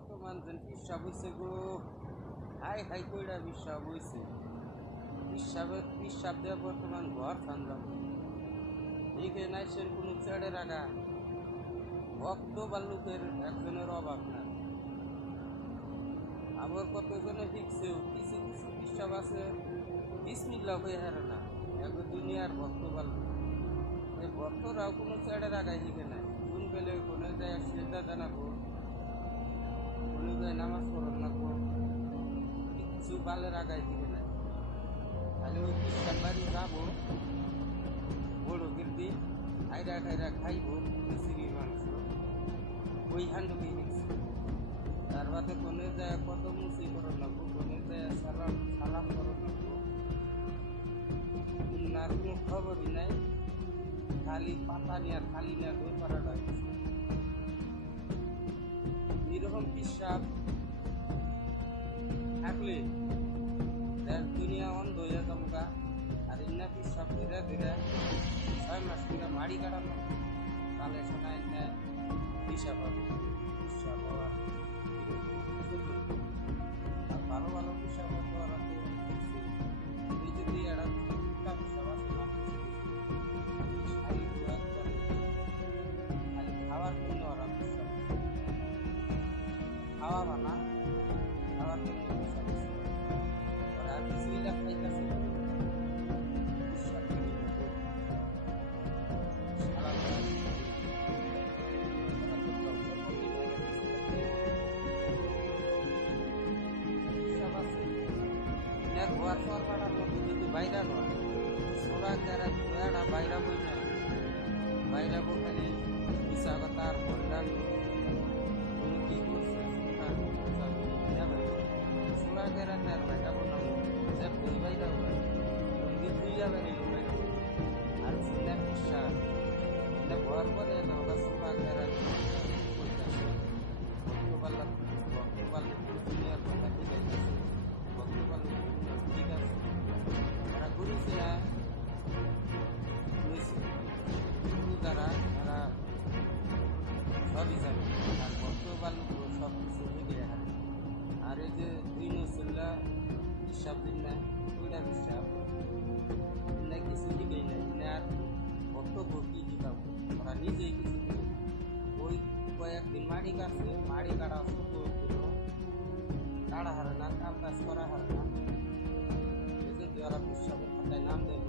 বর্তমান যে পিসাব হয়েছে গো, হাই হাই কইরা পিসাব হয়েছে। পিসাব দেওয়া বর্তমান ঘর খান্দাম এখানে নাইসের কোনো ছেড়ে রাখা ভক্ত বাল্লুকের একজনের অভাব না। আবার কতজনে শিখছেও কিছু কিছু পিসাব আছে বিসমিল্লাহ হয়ে হারে না, এক দুনিয়ার ভক্ত বাল্লুক। এই ভক্তরাও কোনো ছেড়ে রাখায় শিখে নাই। কোন পেলে কোনো যায় শ্রদ্ধা জানাবো, কোনো যায় নামাজ পড়ন নাকবো, কিচ্ছু বালে রাখায় শিখে নাই। তাহলে ওই পিসাব বাড়ি যাবো, বড় কিন্তু খাইরা খাইরা খাইব খিচুড়ি মাংস, ওই হান্ডুকে শিখছে। তার বাদে কোনে যায় কত মুসি করন লাগবো, কোনে যায় সালাম সালাম করন লাগবো, আর কোনো খবরই নাই। খালি পাতা নিয়ে খালি নিয়ে দই পাড়াটা এইরকম পিসাব থাকলে দুনিয়া অন্ধ হয়ে যাবো। আর ইন্না পিসাব ধীরে ধীরে 6 মাস ধরে মাড়ি কাটানো তাহলে শোনায় না পিসাব হবে। পিসাব হওয়ার আর ভালো ভালো পিসাব হওয়ার এই যদি একটা টুকটা পিসাব আছে না, খালি খাওয়ার জন্য ওরা পিসাব খাওয়া বানা খাওয়ার জন্য পিসাব ওরা কিছুই খাইতেছে। ঘর সর পাড়ার মধ্যে যদি বাইরা নয় সোরা যারা ঘোড়াটা বাইরা বই না, বাইরা বই খালি পিসা কথা আর বললাম কোনো কি করছে সোরা যারা তার বাইরা বললাম যে বই বাইরা হয় দুই যাবে বাইরা আর চিন্তা পিসা এটা ঘর করে ওরা সোরা যারা ভক্তবাল্লা দুনিয়ার কথা ঠিক আছে, ভক্তবাল্লা ঠিক আছে তারা ঘুরেছে না গুরু দ্বারা তারা সবই জানে। আর ভক্তবাল্লু সব কিছু শিখে রাখে। আর এই যে দুই নসুল্লা হিসাব দিন না ওইটা হিসাব না কিছু শিখেই নাই আর ভক্ত ভক্তি শিখাব ওরা নিজেই কিছু শিখে। ওই কয়েকদিন মাড়ি কাটছে, মাড়ি কাটা ছোট কাটা হারে না, কাম কাজ করা হারে না, এই জন্য ওরা পিসাবের কথায় নাম দেয়।